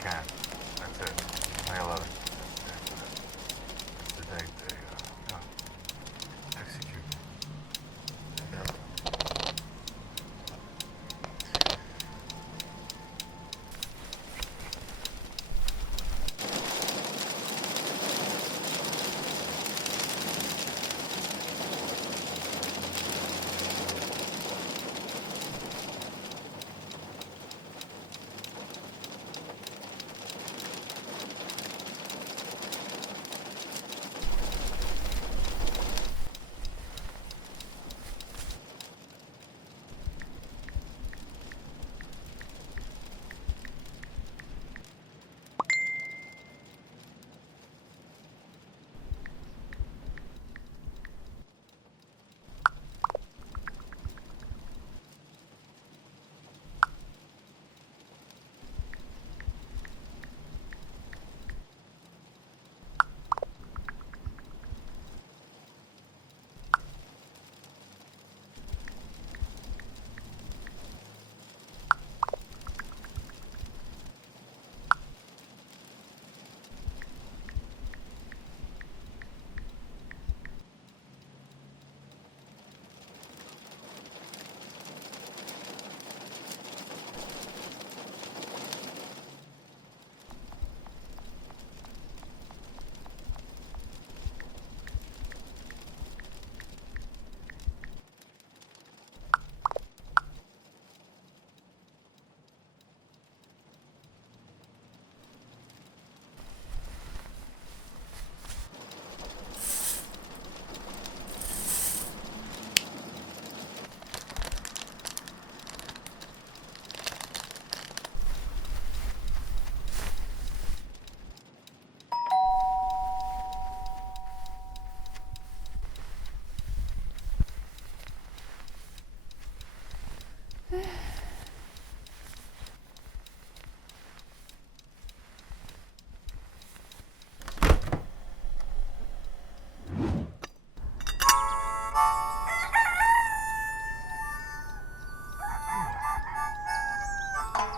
can. That's it. Play a lot of. That's the date they execute.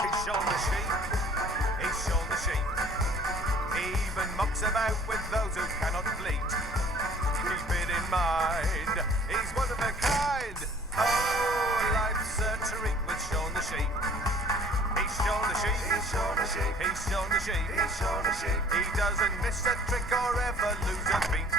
He's shown the sheep, he's shown the sheep. He even mucks about with those who cannot bleat. Keep it in mind, he's one of a kind. Oh, life's a treat with Shaun the sheep. He's shown the sheep, he's shown the sheep, he's shown the sheep, he's shown the sheep. He doesn't miss a trick or ever lose a beat.